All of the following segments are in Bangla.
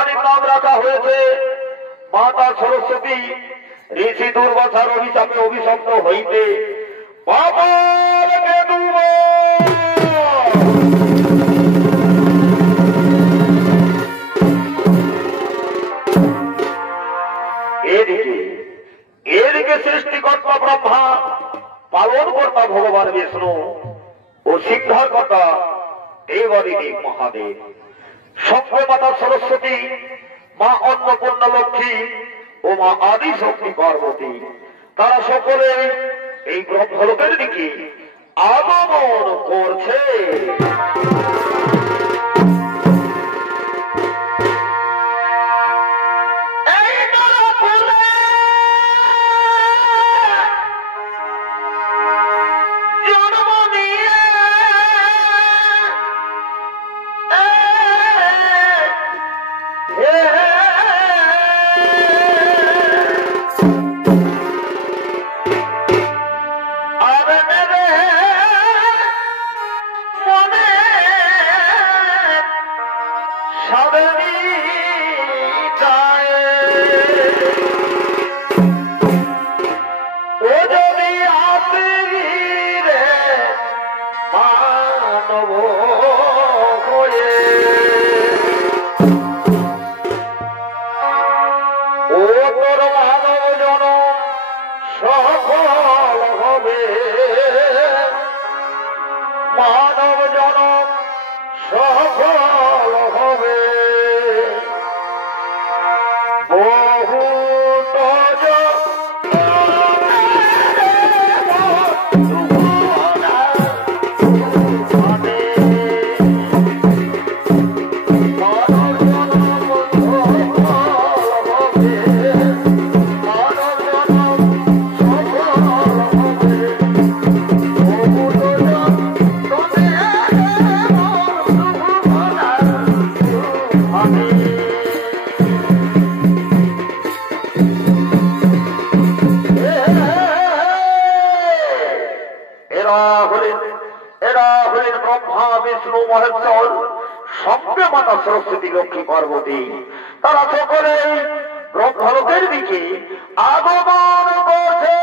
রাধারানীর নাম রাখা হয়েছে মাতা সরস্বতী ঋষি দুর্বাসার অভিশাপে অভিশপ্ত হইতে পাপলকে ডুব এদিকে সৃষ্টিকর্তা ব্রহ্মা, পালনকর্তা ভগবান বিষ্ণু ও সিদ্ধারকর্তা দেবাদিদেব মহাদেব, সঙ্গে মাতা সরস্বতী, মা অন্নপূর্ণা লক্ষ্মী ও মা আদি শক্তি পার্বতী, তারা সকলে এই ব্রহ্মলোকের দিকে আগমন করছে। সরস্বতী লক্ষ্মী পার্বতী, তারা সকলে ব্রহ্মলোকের দিকে আগমন করছে।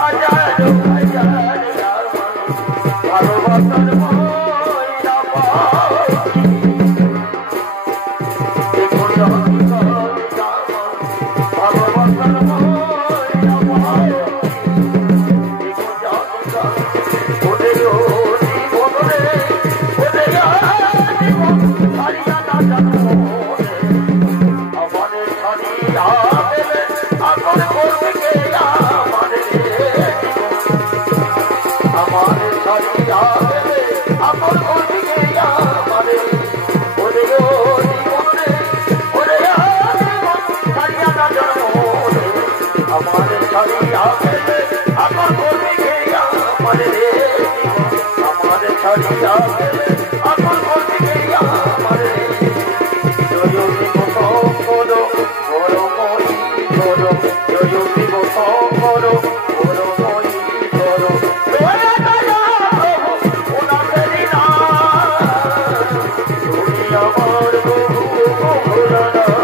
आ जाए ছাড়িয়া গেলে আকুল করতে আমারে জয় শিব শঙ্কর বড়ময়ী কর জয় শিব শঙ্কর বড়ময়ী কর দয়া দয়া প্রভু ওনাদেরই নাম তুমি আমার প্রভু ভোলানাথ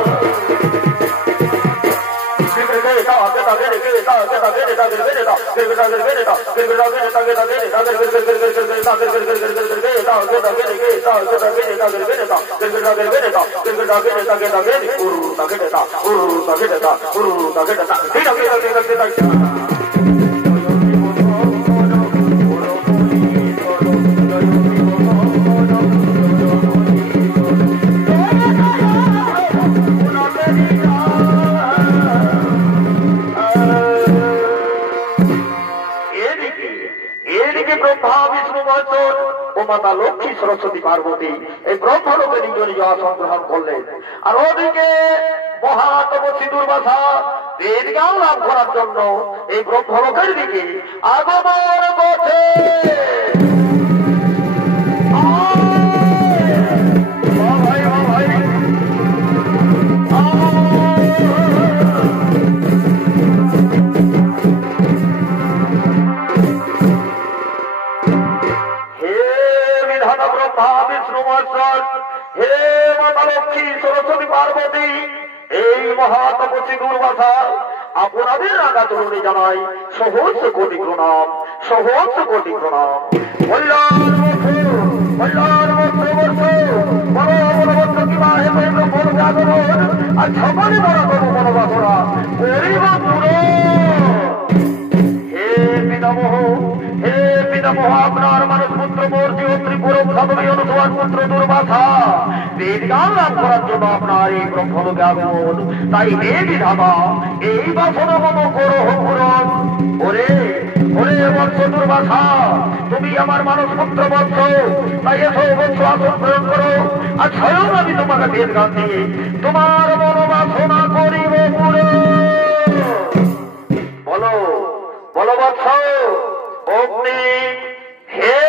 মাতা লক্ষ্মী সরস্বতী পার্বতী এই ব্রহ্মলোকে নিজ নিজ আসন গ্রহণ করলেন। আর ওদিকে মহাতপস্বী দুর্বাসা বেদ জ্ঞান লাভ করার জন্য এই ব্রহ্মলোকের দিকে আগমন করছে। হে মাতা লক্ষ্মী সরস্বতী পার্বতী এই মহাতপস্বী দুর্বাসা আপনাদের রাগা তরুণী জানাই সহস্র কোটি প্রণাম, সহস্র কোটি প্রণাম। আর সকলে বড় করবো মনোবাসনা করিব পুরো। হে পিতামহ, হে পিতামহ, আপনার মানুষ পুত্র মূর্তি ত্রিপুরম সাধবী অনুসমান পুত্র দুর্বাসা বেদ জ্ঞান লাভ করার জন্য আপনার এই ব্রহ্মলোকে আগমন। তাই হে বিধাতা এই বাসনা মত করো পূরণ। ওরে ওরে বৎস দুর্বাসা, তুমি আমার মানুষ পুত্র বৎস, তাই এসো বৎস আসন গ্রহণ করো। আর স্বয়ং আমি তোমাকে বেদ জ্ঞান দিয়ে তোমার মনোবাসনা করিব পুরো। বলো বলো বৎস। অগ্নি হে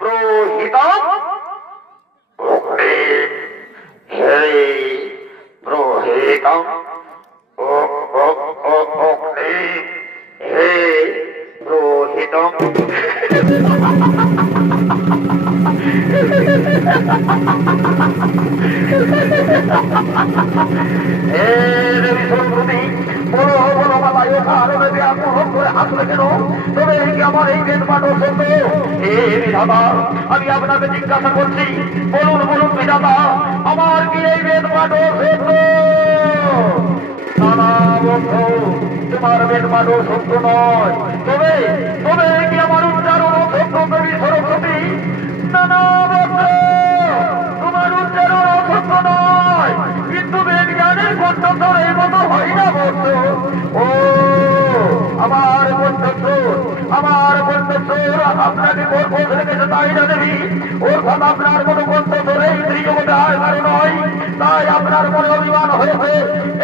প্রহিতম, অগ্নি হে প্রহিতম, অগ্নি হে প্রহিতম। হে দেবী সরস্বতী, বলো বলো মাতায় আরবে আগ্রহণ করে আসলে কেন? তবে কি আমার এই বেদ পাঠ সত্য? হে বিধাতা, আমি আপনাকে জিজ্ঞাসা করছি, বলুন বলুন বিধাতা, আমার কি এই বেদ পাঠ সত্য? নানা বন্ধু, তোমার বেদ পাঠ সত্য নয়। তবে তবে কি আমার উচ্চারণ সত্য দেবী সরস্বতী? নানা বন্ধু, তোমার উচ্চারণ সত্য নয়, কিন্তু বেদ জ্ঞানের কণ্ঠস্বর এই মতো হয় না বন্ধু। ও আমার কণ্ঠস্বর, আমার কণ্ঠস্বর আপনাকে কর্কশ রেখেছে তাই না দেবী? অর্থাৎ আপনার কোনো কণ্ঠস্বর এই ত্রিজগতে আর নয়, তাই আপনার মনে অভিমান হয়েছে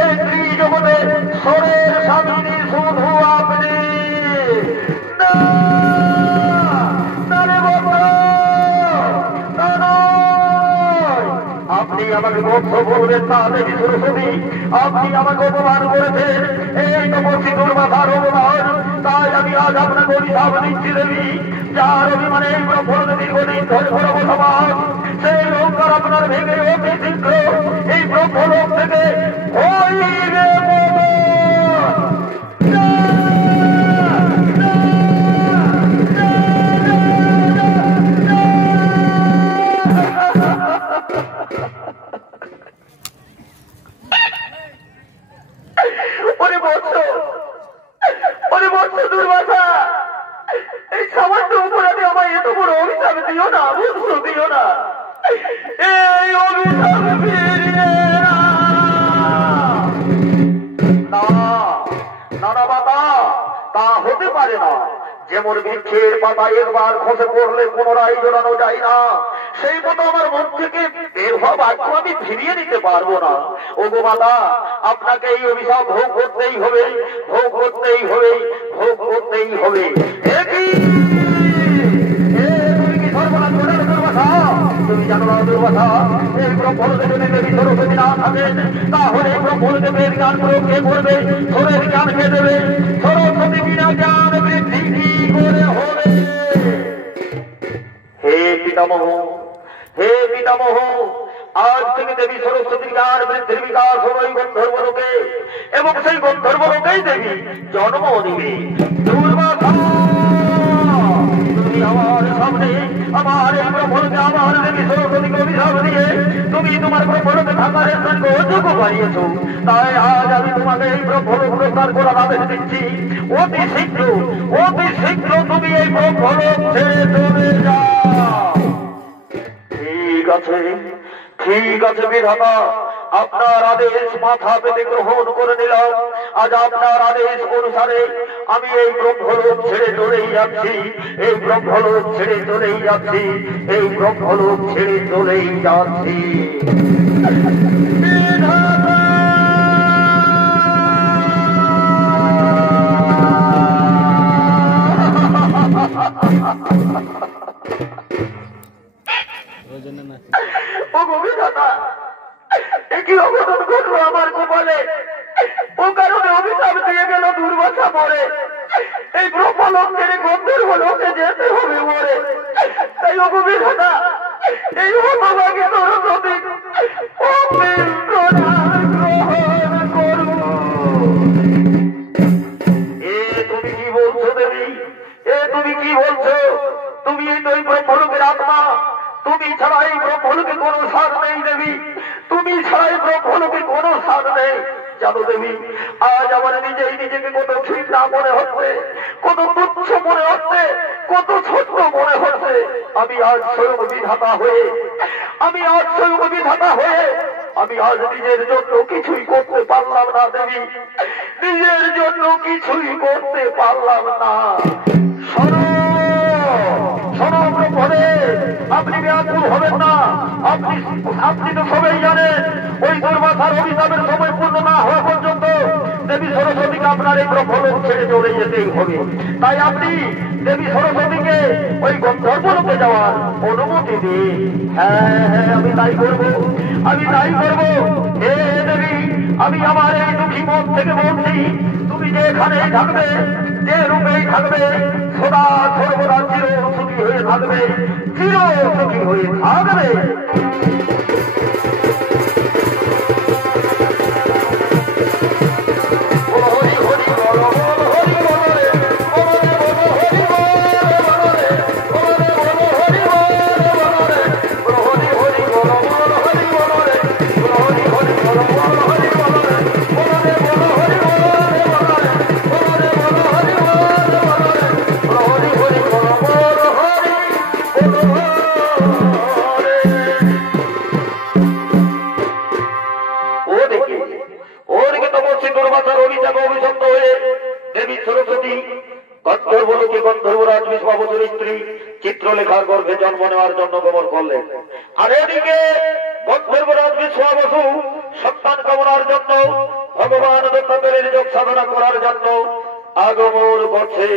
এই ত্রিজগতে স্বরের স্বামী শুধু আপনি। আপনি আমাকে বৎস বলবেন না দেবী সরস্বতী, আপনি আমাকে অপমান করেছেন, এই তপস্বী দুর্বাসার অপমান। তাই আমি আজ আপনাকে অভিশাপ দিচ্ছি দেবী, যার অভিমানে এই ব্রহ্মলোকে দীর্ঘদিন ধরে বড় বসবাস, সেই অহংকার আপনার ভেঙে অতি শীঘ্র এই ব্রহ্মলোক থেকে হইবে। দুর্বাসা, এই সামান্য অপরাধে আমায় এত বড় অভিশাপ দিও না, বৎস দিও না, এই অভিশাপ ফিরিয়ে না। না বাবা, তা হতে পারে না। যেমন বৃক্ষের পাতা একবার খসে পড়লে পুনরায় জোড়ানো যায় না, সেই মতো আমার মন থেকে বের হওয়া বাক্য আমি ফিরিয়ে নিতে পারবো না। ও গো মাতা, আপনাকে এই অভিশাপ ভোগ করতেই হবে, ভোগ করতেই হবে, ভোগ করতেই হবে। তুমি কি সর্ব জানো না দুর্বাসা, এই ব্রহ্মলোকে যদি দেবী সরস্বতী না থাকেন তাহলে এই ব্রহ্মলোকের জ্ঞানগুলো কে করবে? সরের জ্ঞান কে দেবে? সরস্বতী বিনা জ্ঞান বৃদ্ধি কি করে হবে? হে পিতামহ, হে পিতামহ, আজ থেকে দেবী সরস্বতী জ্ঞান বৃদ্ধির বিকাশ হল এই গন্ধর্বলোকে, এবং সেই গন্ধর্বলোকেই দেবী জন্ম দিবে। দুর্বাসা, তুমি আমার সামনে আমার এই ব্রহ্মলোকে আমার দেবী সরস্বতীকে অভিশাপ দিয়ে তুমি তোমার ব্রহ্মলোকে থাকার স্থানকে অযোগ্য বানিয়েছ। তাই আজ আমি তোমাকে এই ব্রহ্মলোক প্রস্তার করার আদেশ দিচ্ছি, অতি শীঘ্র তুমি এই ব্রহ্মলোক ছেড়ে চলে যাও। ঠিক আছে, ঠিক আছে বিধাতা, আপনার আদেশ মাথা পেতে গ্রহণ করে নিলাম। আজ আপনার আদেশ অনুসারে আমি এই ব্রহ্মলোক ছেড়ে চলেই যাচ্ছি, এই ব্রহ্মলোক ছেড়ে চলেই যাচ্ছি, এই ব্রহ্মলোক ছেড়ে চলেই যাচ্ছি। একই অঘটন ঘটলো আমার কপালে, ও কারণে অভিশাপ দিয়ে গেল দুর্বাসা মরে। এই ব্রহ্মলোক ছেড়ে গন্ধর্বলোকে যেতে হবে মরে। তাই অভিধাতা এই হতভাগী সরস্বতী গ্রহণ করুন। এ তুমি কি বলছো দেবী? এ তুমি কি বলছো? তুমি তো এই ব্রহ্মলোকের আত্মা, তুমি ছাড়া এই ব্রহ্মলোকে কোনো স্বাদ নেই দেবী, তুমি ছাড়া এই ব্রহ্মলোকে কোনো স্বাদ নেই। জানো দেবী, আজ আমার নিজেকে কত ছিন্না মনে হচ্ছে, কত তুচ্ছ মনে হচ্ছে, কত ছোট মনে হচ্ছে। আমি আজ স্বয়ং বিধাতা হয়ে আমি আজ নিজের জন্য কিছুই করতে পারলাম না দেবী, নিজের জন্য কিছুই করতে পারলাম না। আপনি ব্যাকুল হবেন না, আপনি তো সবাই জানেন ওই দুর্বাসার অভিশাপের সময় পূর্ণ না হওয়া পর্যন্ত দেবী সরস্বতীকে আপনার এই ব্রহ্মলোক ছেড়ে চলে যেতেই হবে। তাই আপনি দেবী সরস্বতীকে ওই গন্ধর্বলোকে যাওয়ার অনুমতি দিন। হ্যাঁ, আমি তাই করবো। হে দেবী, আমি আমার এই দুঃখী মন থেকে বলছি, তুমি যেখানেই থাকবে, যে রূপেই থাকবে, সদা সর্বদা চির সুখী হয়ে থাকবে, চির সুখী হয়ে থাকবে। গন্ধর্বরাজ বিশ্ববসুর স্ত্রী চিত্রলেখার গর্ভে জন্ম নেওয়ার জন্য গমন করলেন। আর এদিকে গন্ধর্বরাজ বিশ্ববসু সন্তান কামনার জন্য ভগবান দত্তাত্রেয়ের যোগ সাধনা করার জন্য আগমন করছে।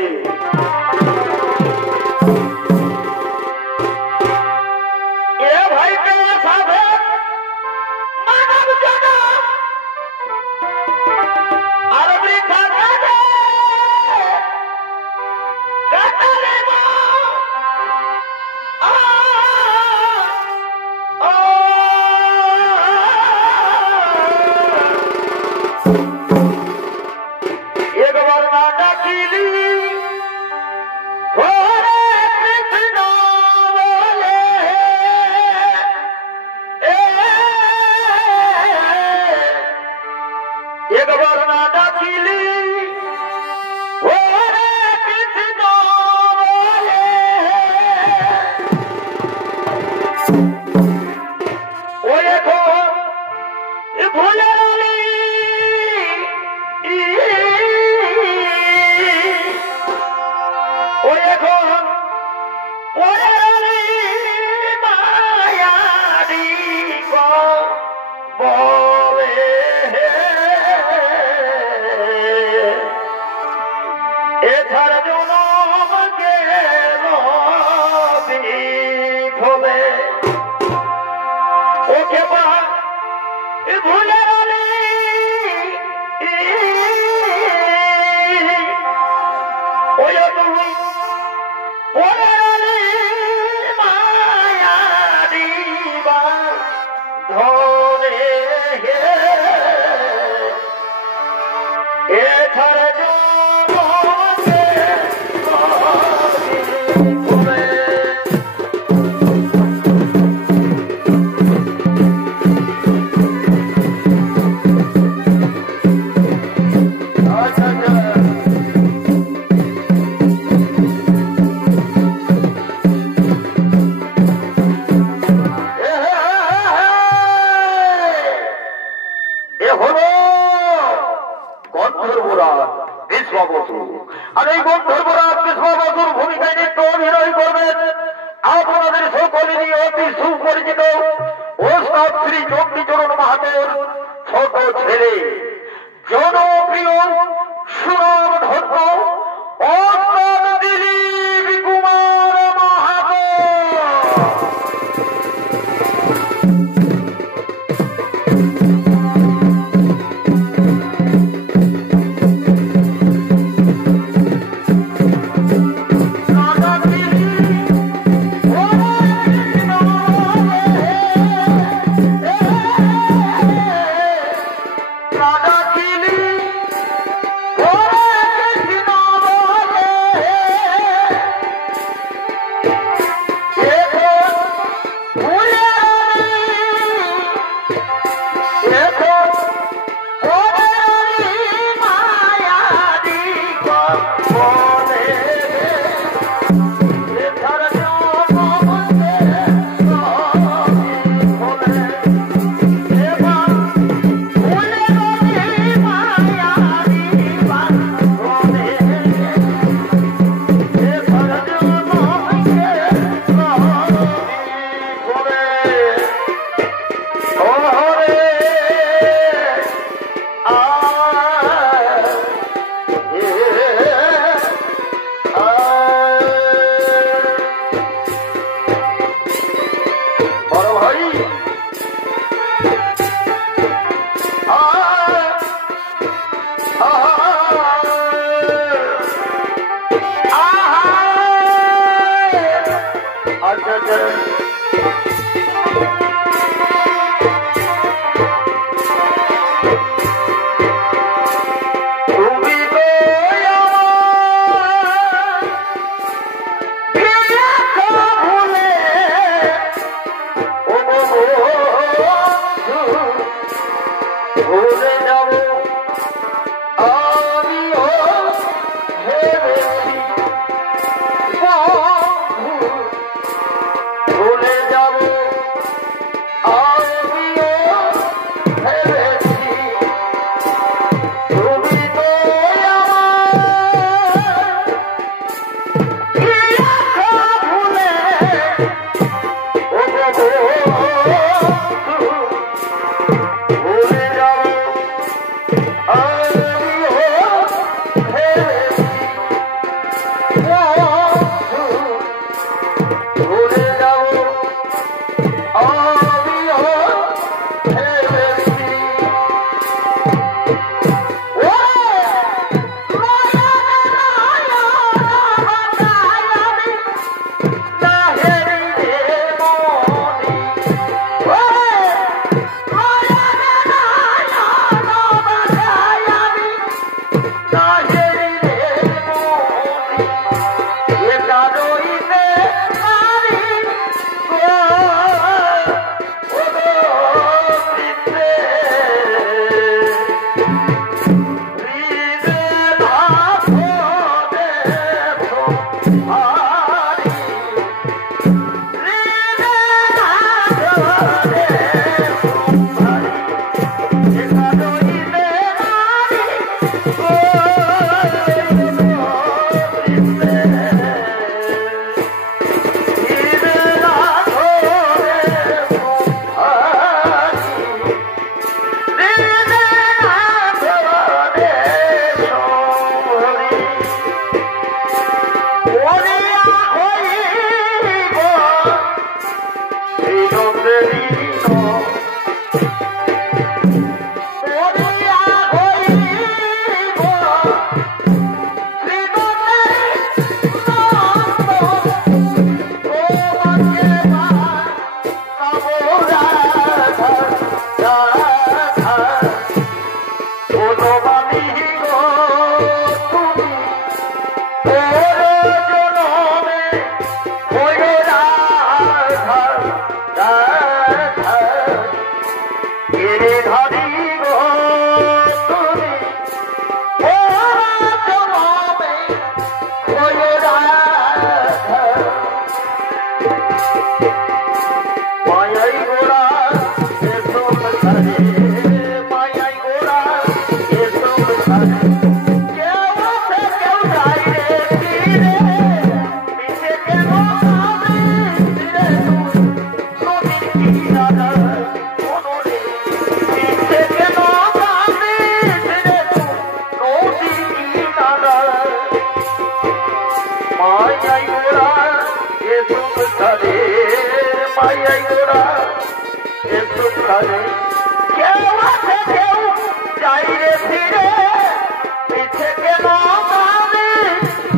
রাজা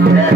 Oh,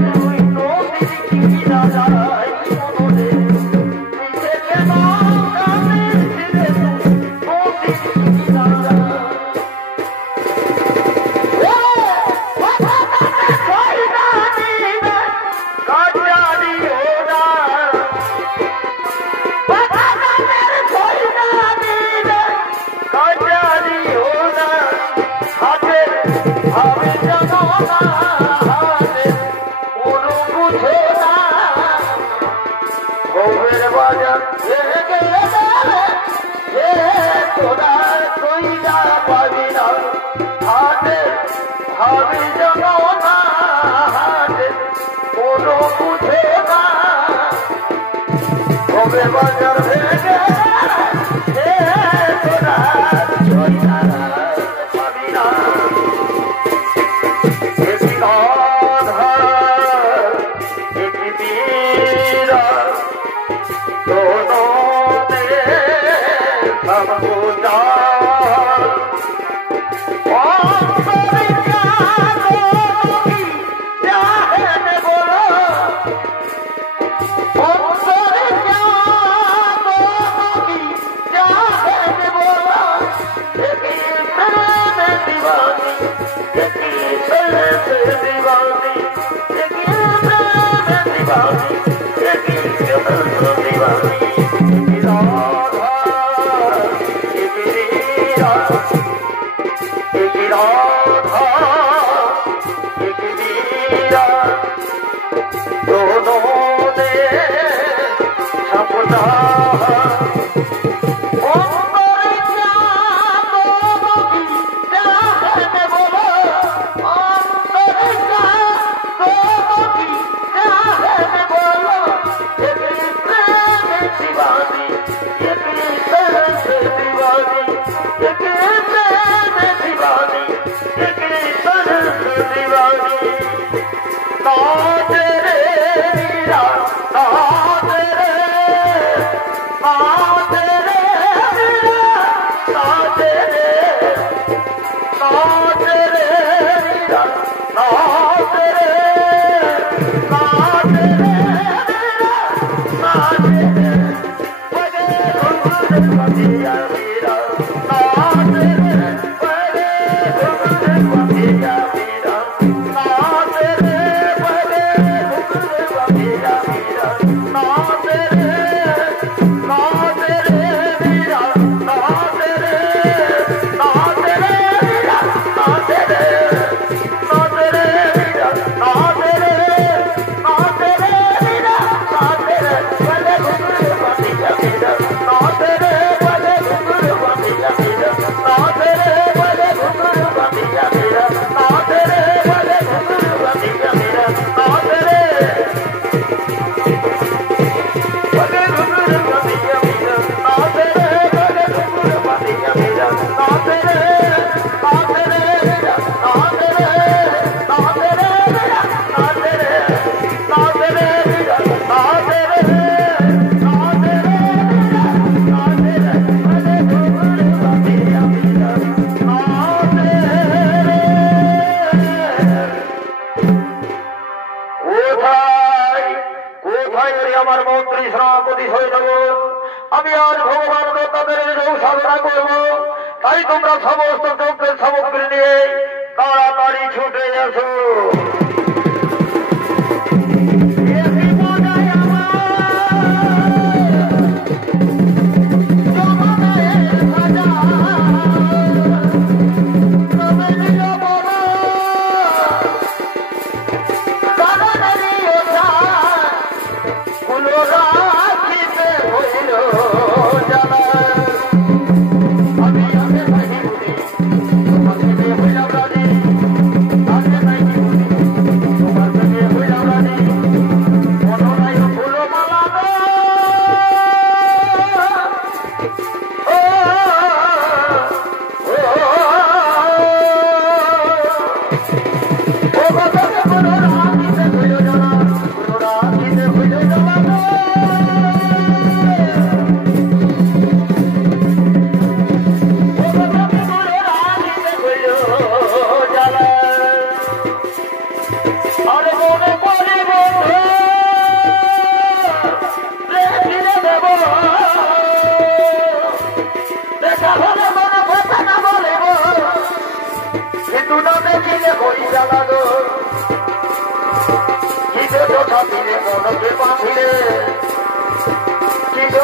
যথা দিলে মনকে বাঁধিলে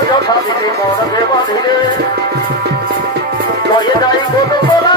যথা দিলে মনকে বাঁধিলে লয়ে যাই কত করা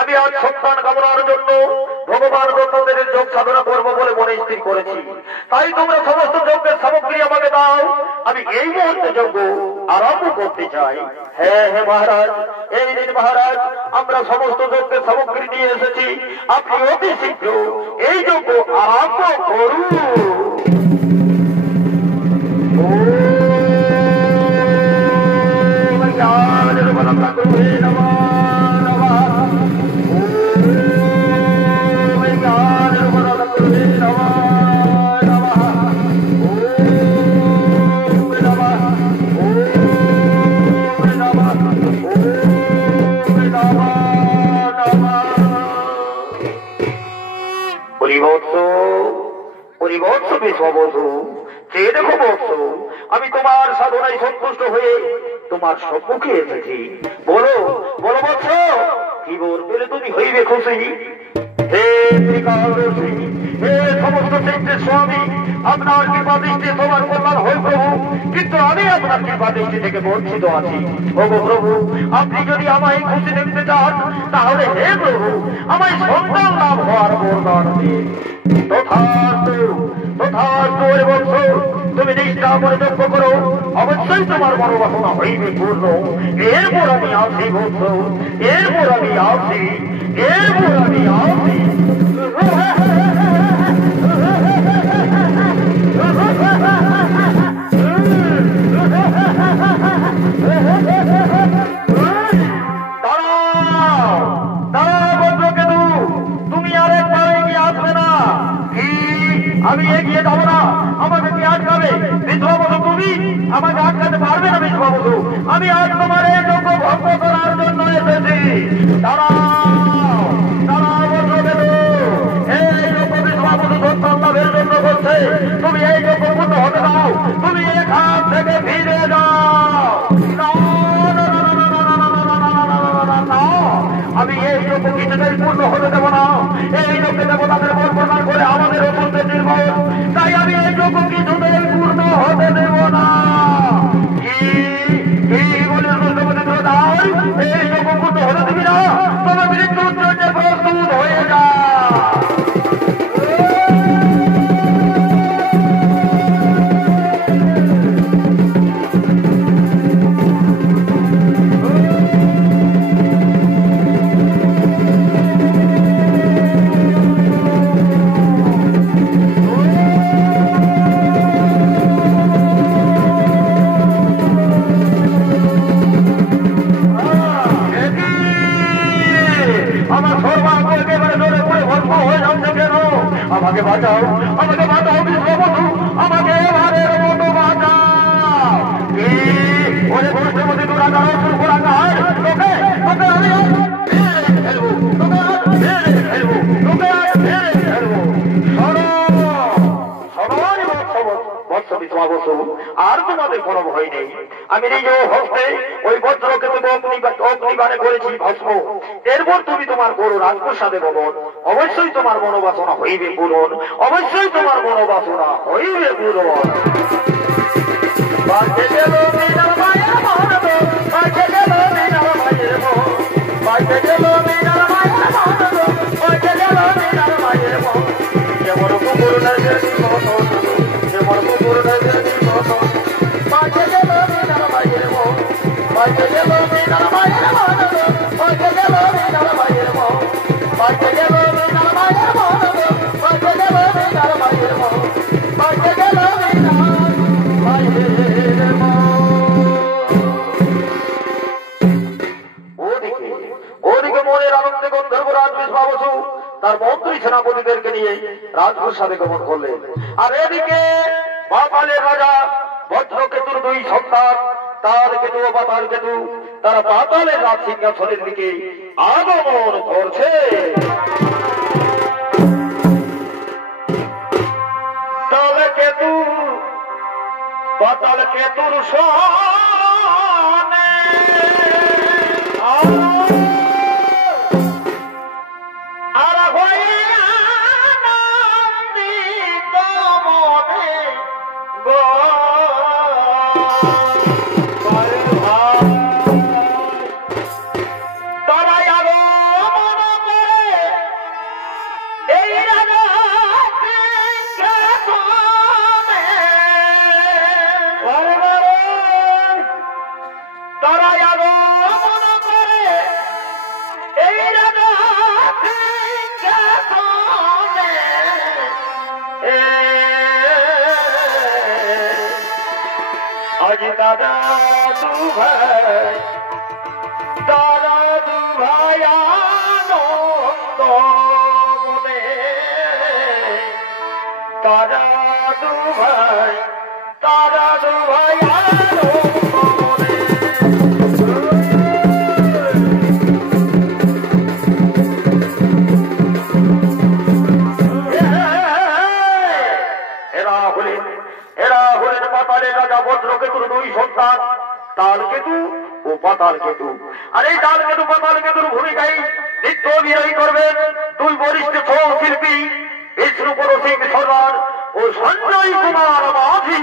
আমি আজ সন্তান কামনার জন্য ভগবান দত্তদের যোগ সাধনা করবো বলে মনে স্থির করেছি। তাই তোমরা সমস্ত যজ্ঞের সামগ্রী আমাকে দাও, আমি এই মুহূর্তে যজ্ঞ আরম্ভ করতে চাই। হ্যাঁ হ্যাঁ মহারাজ, এই দিন মহারাজ আমরা সমস্ত যজ্ঞের সামগ্রী নিয়ে এসেছি, আপনি অতি শীঘ্র এই যজ্ঞ আরম্ভ করুন। আমি তোমার সাধনায় সন্তুষ্ট হয়ে তোমার সম্মুখে এসেছি। বলো বলো বৎস, কি বললে তুমি হইবে খুশি? হে ত্রিকালদর্শী, হে সমস্ত চিত্রের স্বামী, আপনার কৃপা দৃষ্টি তোমার কল্যাণ হয় প্রভু, কিন্তু আমি আপনার কৃপা দৃষ্টি থেকে বঞ্চিত আছি। ওগো প্রভু, আপনি যদি আমায় খুশি দেখতে চান তাহলে হে প্রভু আমায় সন্তান লাভ হওয়ার বরদান দিন। তথাস্তু তথাস্তু। হে বৎস, তুমি নিষ্ঠা করে যজ্ঞ করো, অবশ্যই তোমার মনোবাসনা হইবে পূর্ণ। এরপর আমি আসি বৎস, এরপর আমি আসি, এরপর আমি আসি। আমি এগিয়ে যাবো না, আমাকে কি আটকাবে? বিধবাবধূ, তুমি আমাকে আটকাতে পারবে না বিধবাবধূ। আমি আজ তোমার এই যজ্ঞ ভঙ্গ করার জন্য এসেছি। দাঁড়াও দাঁড়াও বধূ, এই যজ্ঞ বিধবাবধূ সন্তান লাভের জন্য করছে। তুমি এই যজ্ঞ পূর্ণ হতে দাও, তুমি এখান থেকে ফিরে যাও। আমি এই যজ্ঞ কিছুতেই পূর্ণ হতে দেবো না। এই যজ্ঞে দেবতাদের বল প্রদান করে আমাদের অত্যন্ত নির্ভর, তাই আমি এই যজ্ঞ কিছুতেই পূর্ণ হতে দেব না। কি বলে এই যজ্ঞ পূর্ণ হতে দিবি না? তবে মৃত্যুর জন্য প্রস্তুত হয়ে যা। আমাকে বাঁচাও বিশ্ববধূ, আমাকে এবারের মতো বাঁচাও। কি ওরে বৈষ্ণবতী তোরা কারো শুরু কার তোকে তোকে আমি ফেলবো, তোকে ফেলবো, তোকে ফেলবো। আর তোমাদের কোনো ভয় নেই। আমি নিজে হস্তে ওই বজ্রকে অগ্নিবাণে করেছি ভস্ম। এরপর তুমি তোমার বড় রাজপ্রসাদে ভবন, অবশ্যই তোমার মনোবাসনা হইবে পূরণ, অবশ্যই তোমার মনোবাসনা হইবে পূরণ। বাঁচে গেল মিনার মায়ের মন, বাঁচে গেল মিনার মায়ের মন, বাঁচে গেল মিনার মায়ের মন, বাঁচে গেল মিনার মায়ের মন। যেমন কুকুর নজর যেমন কুকুর নজর বাঁচে গেল মিনার মায়ের মন, বাঁচে গেল মিনার মায়ের মন, বাঁচে গেল মিনার মায়ের মন, বাঁচে গেল মিনার মায়ের মন, বাঁচে গেল মিনার মায়ের মন, বাঁচে গেল মিনার মায়ের মন। ওদিকে মনের আনন্দে গন্ধর্বরাজ বিষ্ণু তার মন্ত্রী সেনাপতিদেরকে নিয়ে রাজপ্রসাদে গমন করলেন। আর এদিকে পাতালের রাজা বজ্রকেতুর দুই সন্তান তার কেতু ও পাতাল কেতু তারা পাতালের রাজ সিংহাসনের দিকে আগমন করছে। তাল কেতু পাতাল কেতুর সনে দাদা দু ভাই আনন্দ মনে, তারা দু ভাই আনন্দ মনে। এরা হলেন পাতালের রাজা বজ্রকেতুর দুই সন্তান তালকেতু ও পাতাল কেতু। আর এই তালকেতু পাতাল কেতুর ভূমিকায় নৃত্য অভিনয় করবেন দুই বরিষ্ঠ ছৌ শিল্পী বিষ্ণুপদ সিং সরকার ও সঞ্জয় কুমার মাঝি।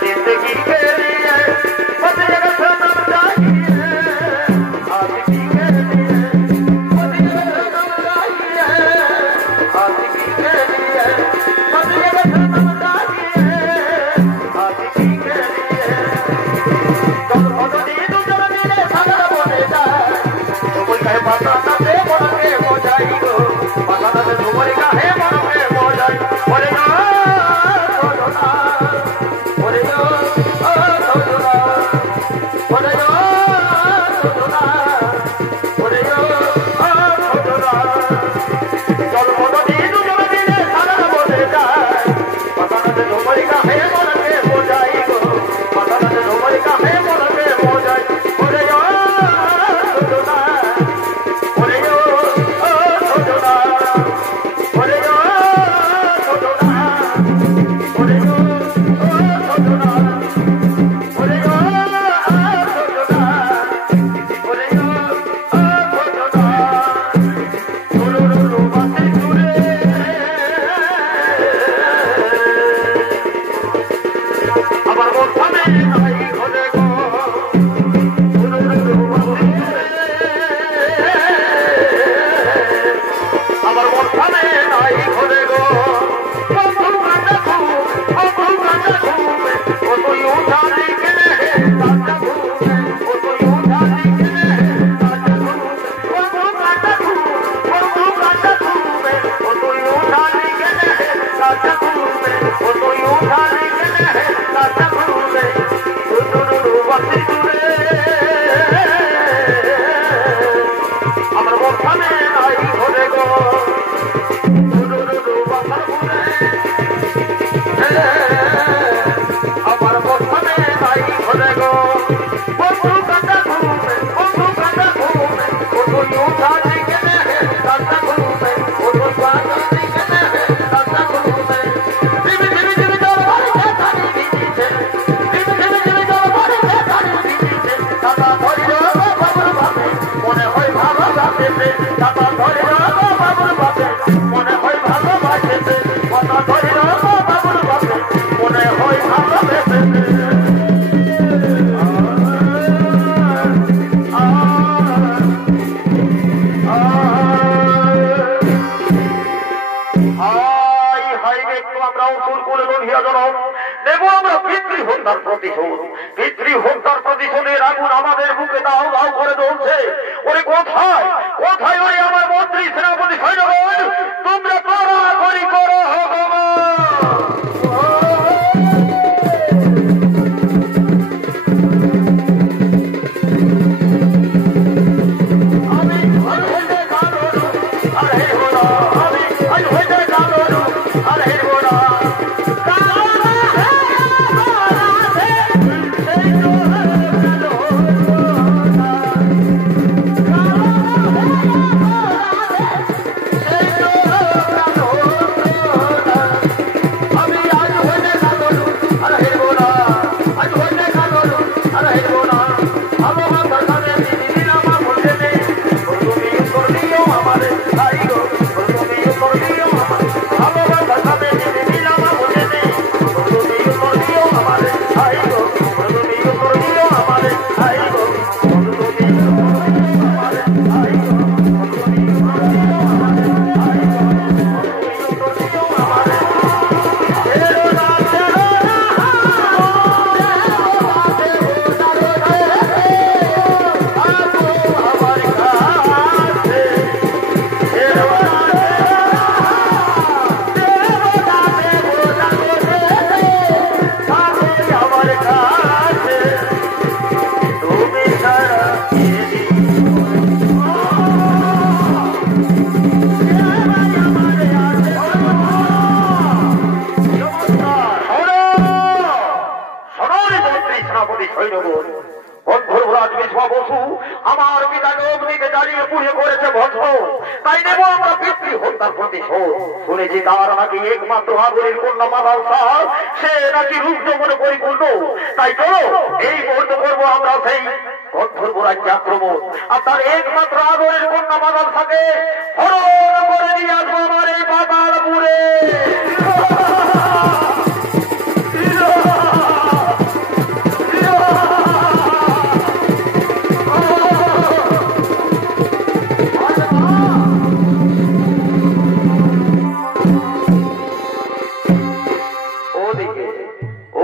जिंदगी के लिए बस जगह सनम चाहिए आशिकी के लिए बस जगह सनम चाहिए आशिकी के लिए बस जगह सनम चाहिए आशिकी के लिए कल भगनी तू जब मेरे सागर बोले जाए तो कोई कहे पता न दे मन के हो जाई गो पता न दे तुम्हारे का है मन के हो जाई बोले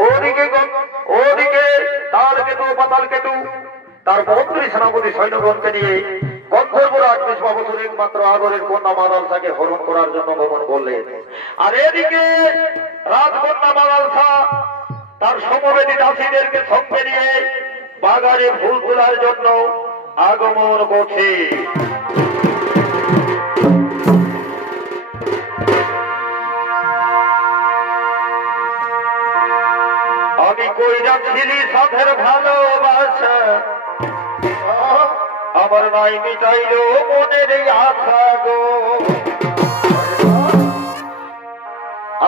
ওদিকে ওদিকে তাল কেতু পাতাল কেতু তার মন্ত্রী সেনাপতি সৈন্যগণকে নিয়ে গন্ধর্বরাজ বিশ্ববসুর একমাত্র আদরের কন্যা মাদালসাকে হরণ করার জন্য গমন করলেন। আর এদিকে রাজকন্যা মাদালসা তার সমবেদী দাসীদেরকে সঙ্গে নিয়ে বাগানে ফুল তোলার জন্য আগমন করছে। আমি কই যাচ্ছিলি সাথের ভালোবাসা, আমার নাই মিটাইল মনের এই আশা গো।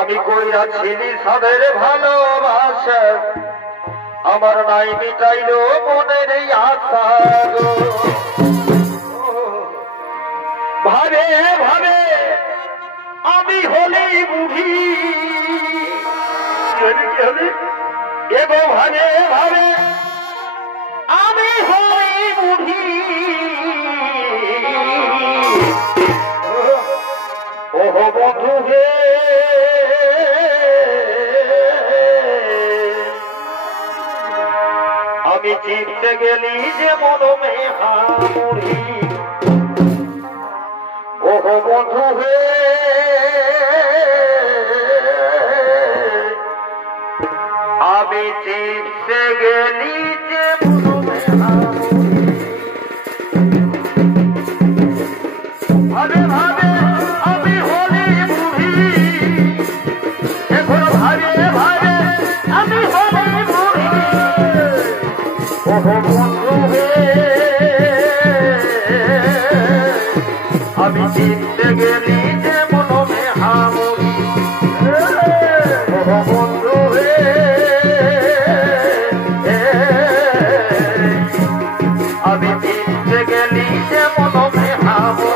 আমি কই যাচ্ছিলি সাথের ভালোবাসা, আমার নাই মিটাইল মনের এই আশা গো। ভাবে ভাবে আমি হলি বুঝি এগো, ভাবে ভাবে আমি হই বুঝি ওহ বন্ধু হে, আমি চিনতে গেলি যে মনমে হামুড়ি ওহ বন্ধু হে, আমি চিনতে গেলি যে মনমে হামুড়ি। ভাবে ভাবে আমি হলি বুড়ি, এখন ভাবে ভাবে আমি হলি বুড়ি ওহ বন্ধু হে, আমি চিনতে গেলি যে মনমে হামুড়ি ওহ বন্ধু হে, আমি চিনতে গেলি যে মনমে হামুড়ি।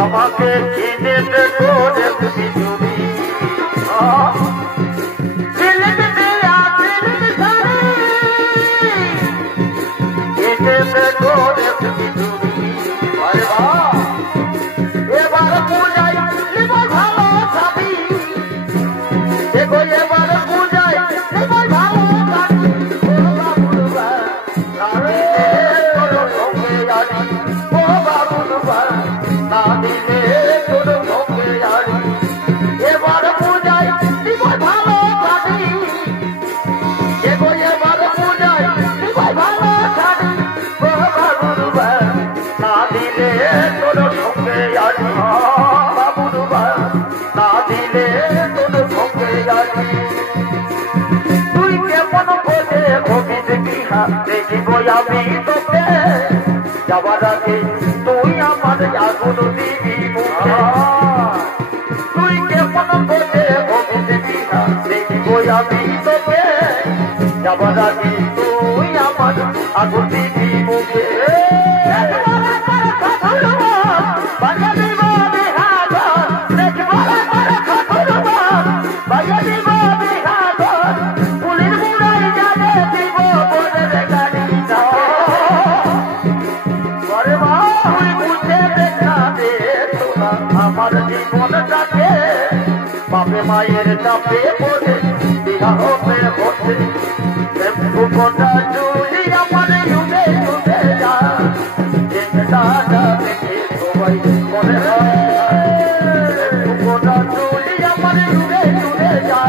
আমাকে চিনে দেখো দেখবি তুমি দেখো দেখবি তুমি। এবার পূজাই ভালো খাবি, দেখো এবার পূজাই ভালো খাবি ও বাবুলবা, না দিলে তোর ভোগে আড়ি। এবার পূজাই ভালো খাবি, দেখো এবার পূজাই ভালো খাবি ও বাবুলবা, না দিলে তোর ভোগে আড়ি বাবুলবা, না দিলে তোর ভোগে আড়ি। তুই কেমন করে ভবি দেখি দেখিব আমি তোকে, যাবার আগে তুই আমার আগুন দিবি মুখে। তুই কেমন করে ভবি দেখি দেখিব আমি তোকে, যাবার আগে তুই আমার আগুন দিবি মুখে আমার জীবনটাকে বাপে মায়ের চাপে পড়ে বিহা হবে বসে গোটা চুলি আমার উঠে উঠে যা দাদা দেখে সবাই মনে হয় গোটা চুলি আমার উঠে উঠে যা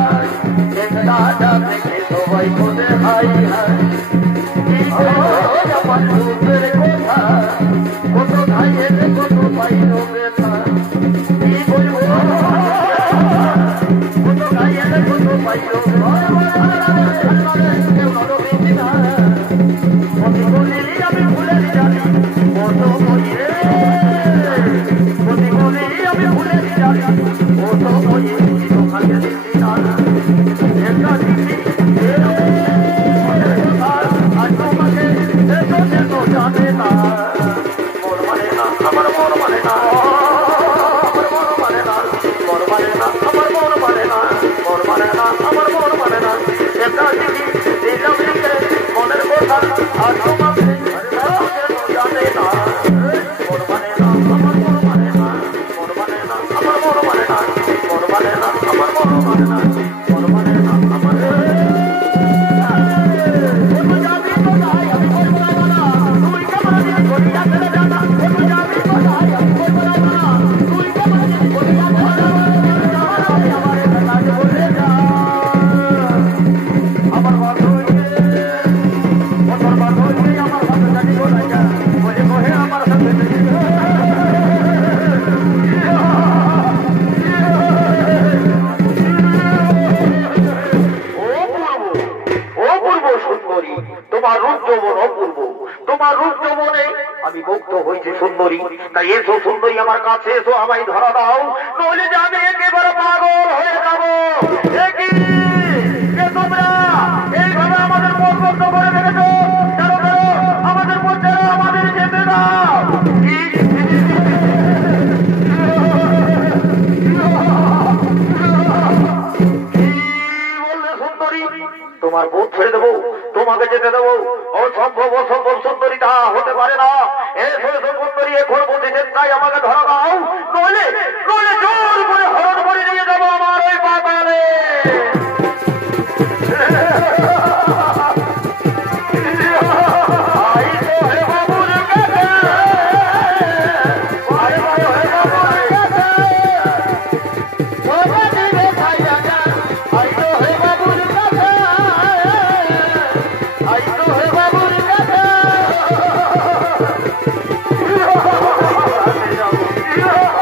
দাদা দেখে সবাই মনে হয় আমার দুধের কথা কত ভাইয়ের কত ভাই ব্যথা কি বলবো কত ভাইয়ের কত ভাই আমি ভুলে জানি কত বইয়ে আমি ভুলে জানি কত বইয়ে ওখানে দেখি না একটা দিদি আর তোমাকে জানে না মন মানে না আমার মন মানে না আমার মন মানে না মন মানে না আমার মন মানে না মন মানে না আমার মন মানে না একটা দিদি দিলাম লিখে মনের কথা আর তোমাকে জানে না মন মানে না আমার মন মানে না মন মানে না আমার মন মানে না মন মানে না আমার মন মানে না মন মানে না আমার আমি মুগ্ধ হয়েছি সুন্দরী তাই এসো সুন্দরী আমার কাছে এসো আমায় ধরা দাও নইলে যে আমি একেবারে পাগল হয়ে যাবো তোমরা এইভাবে আমাদের মন বন্ধ করে রেখেছো আমাদের মধ্যে আমাদের যেতে দাও তোমার বোধ ছেড়ে দেবো তোমাকে যেতে দেবো অসম্ভব অসম্ভব সুন্দরীটা হতে পারে না এসো এসো সুন্দরী এখন বলতে চাই আমাকে ধরা দাও নইলে নইলে জোর করে হরণ করে নিয়ে যাবো আমার ওই পাতালে Yeah.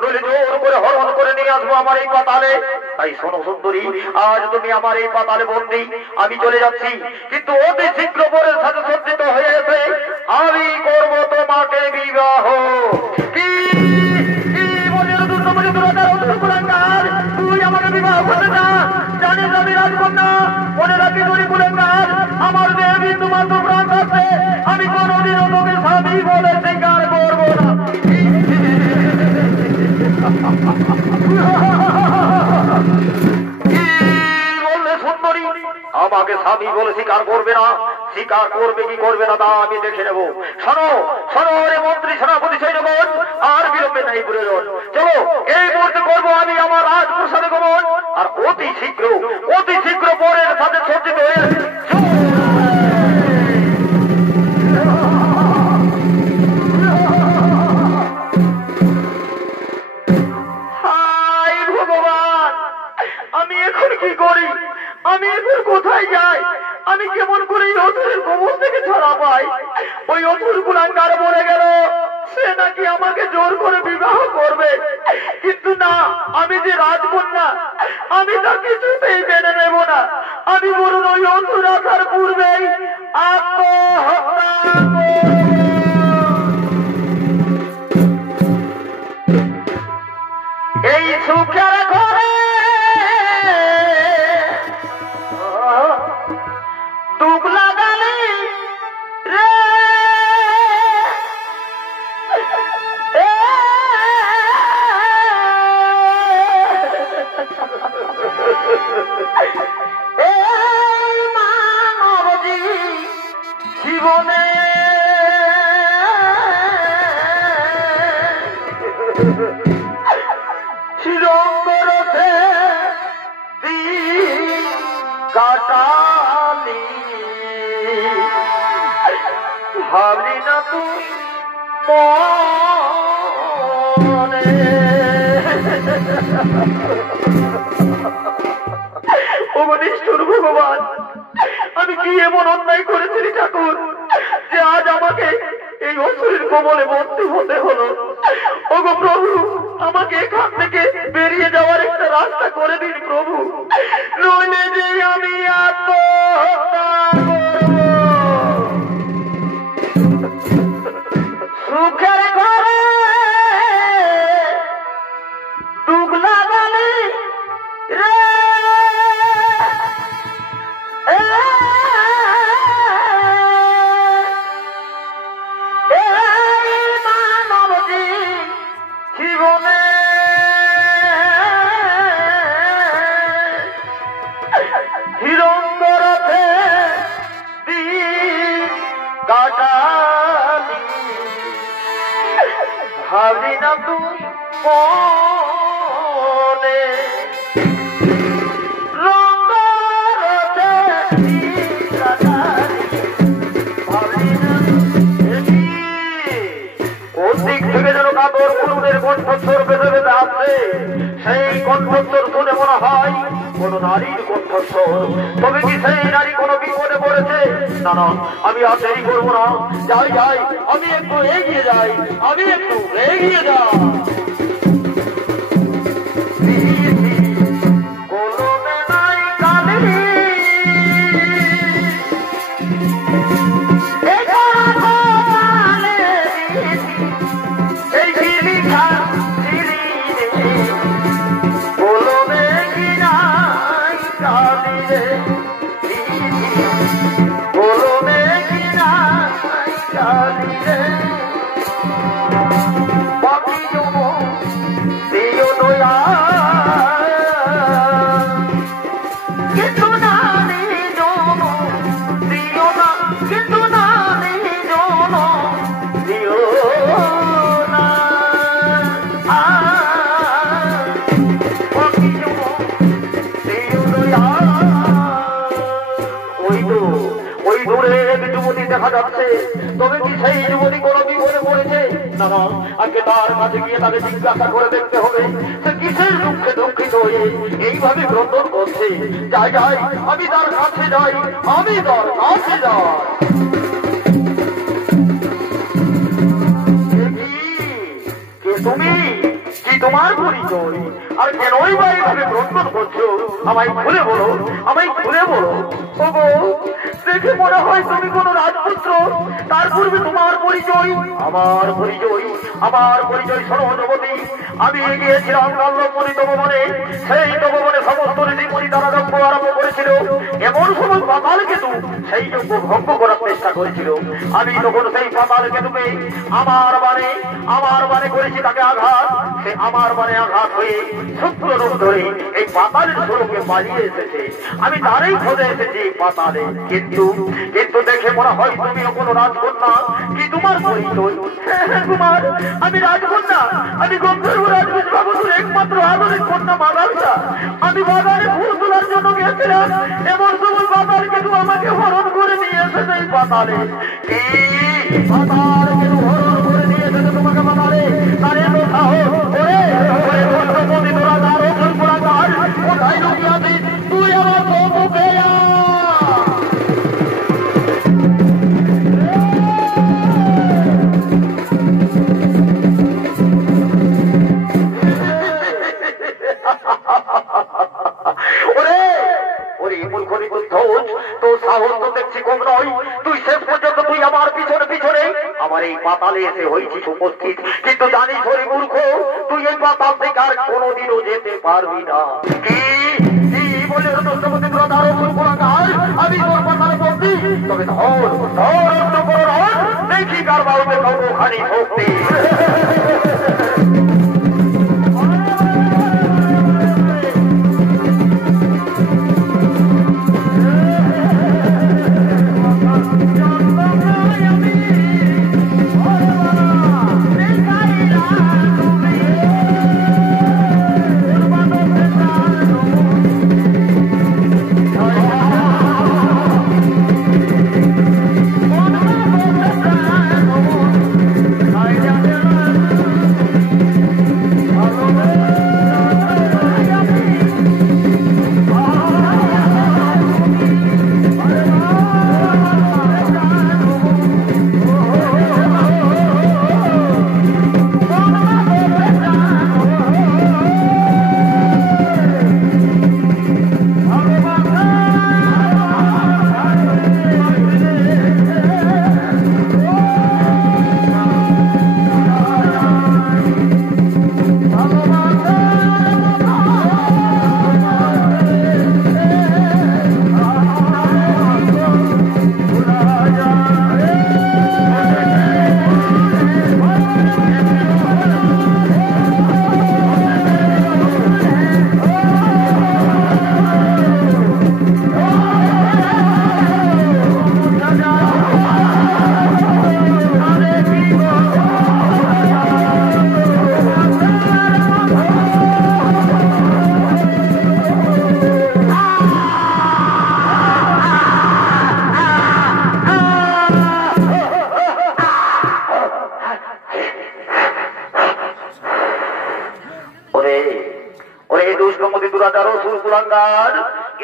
নইলে জোর করে হরণ করে নিয়ে আসবো আমার এই পাতালে। তাই শোনো সুন্দরী, আজ তুমি আমার এই পাতালে বন্দী, আমি চলে যাচ্ছি, কিন্তু অতি শীঘ্র বরের সাথে সজ্জিত হয়ে এসে আমি করবো তোমাকে বিবাহ। কি তুই আমাকে বিবাহ করতে না? জানিস আমি রাজকন্যা, মনে রাখি তুই কুলেঙ্গার, আমার দেহ বিন্দু মাত্র প্রাণ আছে, আমি কোনোদিনও তোকে স্বামী বলে স্বীকার করবো না। সুন্দরী আমাকে স্বামী বলে স্বীকার করবে না? স্বীকার করবে কি করবে না তা আমি দেখে নেব। শোনো শোনো রে মন্ত্রী সেনাপতি সৈন্যগণ, আর বিলম্বে নাই প্রয়োজন। চলো এই মুহূর্তে করবো আমি আমার রাজপ্রসাদে গমন, আর অতি শীঘ্র পরের সাথে সজ্জিত হয়ে ভগবান, আমি এখন কি করি? আমি এখন কোথায় যাই? আমি কেমন করে এই অসুরের কবর থেকে ছাড়া পাই? ওই অসুর কুলাঙ্গার বলে গেল সে নাকি আমাকে জোর করে বিবাহ করবে, কিন্তু না, আমি যে রাজকন্যা, আমি তা কিছুতেই জেনে নেব না। আমি বলুন ওই অসুর আসার পূর্বেই আত্মহত্যা এই সুখের ঘরে দুঃখ লাগালি রে, মানবজি জীবনে চিরঙ্গরথে কাটালি, ভাবলি না তুই মনে? নিষ্ঠুর ভগবান, আমি কি এমন অন্যায় করেছি ঠাকুর যে আজ আমাকে এই অসুরের কবলে বন্দী হতে হলো? ওগো প্রভু, আমাকে এখান থেকে বেরিয়ে যাওয়ার একটা রাস্তা করে দিন প্রভু, নইলে যে আমি আত্মহত্যা করব। সুখের ঘরে দুঃখ লাগালি রে, মানবজি জীবনে হিরঙ্গরথে দিন কাটালি, ভাবলি না তুই মনে? কণ্ঠস্বর বেঁধে বেঁধে আসছে, সেই কণ্ঠস্বর শুনে মনে হয় কোন নারীর কণ্ঠস্বর। তবে কি সেই নারী কোনো বিপদে পড়েছে? না না, আমি আর দেরি করবো না, যাই যাই, আমি একটু এগিয়ে যাই, আমি একটু এগিয়ে যাই। কলমে নাই কালি দেখা যাচ্ছে। তবে কি সেই যুবতী কোনো বিপদে পড়েছে? না না, আগে তার কাছে গিয়ে তাকে জিজ্ঞাসা করে দেখতে হবে সে কিসের দুঃখে দুঃখিত হয়ে এইভাবে ক্রন্দন করছে। যাই যাই, আমি তার কাছে যাই, আমি তার কাছে যাই। কে তুমি? কে তোমার পরিচয় আর কেনই বা এইভাবে গ্রহণ করছো আমায় খুলে বলো, আমায় খুলে বলো। ওগো দেখে মনে হয় তুমি কোন রাজপুত্র, তার পূর্বে তোমার পরিচয়। আমার পরিচয়, আমার পরিচয় সরোজবতী। আমি গিয়েছিলাম কাল্লমণি তপবনে, সেই তপবনে সমস্ত ঋষিমণি তারা যজ্ঞ আরম্ভ করেছিল। এমন সময় পাতাল কেতু সেই যজ্ঞ ভঙ্গ করার চেষ্টা করেছিল। আমি তখন সেই পাতাল কেতুকে আমার বানে করেছি তাকে আঘাত। সে আমার বানে আঘাত হয়ে সূত্র রূপ ধরে এই পাতালের স্বরূপে পালিয়ে এসেছে। আমি তারই খোঁজে এসেছি পাতালে, কিন্তু দেখে মনে হয় তুমিও কোনো রাজকন্যা। কি তোমার পরিচয়? কুমার, আমি রাজকন্যা, আমি গন্ধর্ব রাজবংশের একমাত্র আদরের কন্যা মাদালসা। আমি বাগানে ফুল তোলার জন্য গেছিলাম, এমন সময় পাতাল কেতু আমাকে হরণ করে নিয়ে এসেছে এই পাতালে। পাতাল কেতু হরণ করে নিয়ে এসেছে তোমাকে পাতালে। তারে তো সাহস, তোরা তার ওজন করা কার কোথায় লুকিয়ে আছিস তুই? আমার বউ পেয়া আমার এই পাতালে এসে হয়েছিস উপস্থিত, কিন্তু জানিস হরি মূর্খ, তুই এই পাতাল থেকে আর কোনোদিনও যেতে পারবি না। কি বলে আমি তোর পাতালে বলছি, তবে দেখি কার বাউকে কতখানি শক্তি।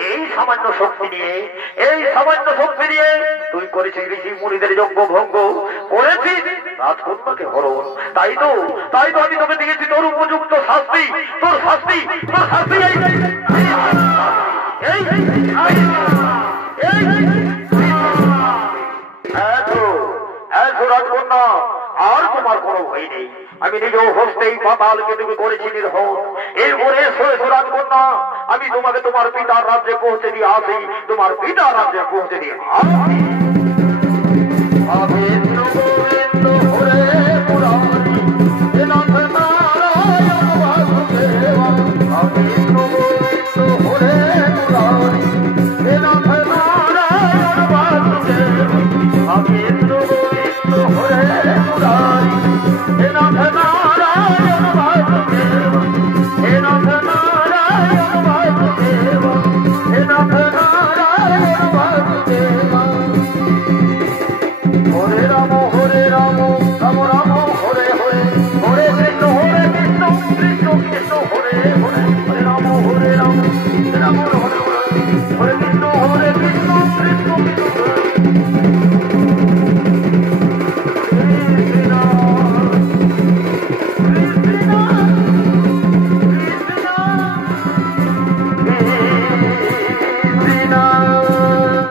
এই সামান্য শক্তি নিয়ে তুই করেছিস ঋষি মুনিদের যজ্ঞ ভঙ্গ করেছিস, রাজকন্যাকে হরণ। তাই তো আমি তোকে দিয়েছি তোর উপযুক্ত শাস্তি। তোর শাস্তি রাজকন্যা, আর তোমার কোনো ভয় নেই। আমি নিজেও হস্তেই পাতালকে তুমি করেছি নির্হন। এরপরে রাজকন্যা, আমি তোমাকে তোমার পিতার রাজ্যে পৌঁছে দিয়ে আসি, তোমার পিতার রাজ্যে পৌঁছে দিয়ে আসি।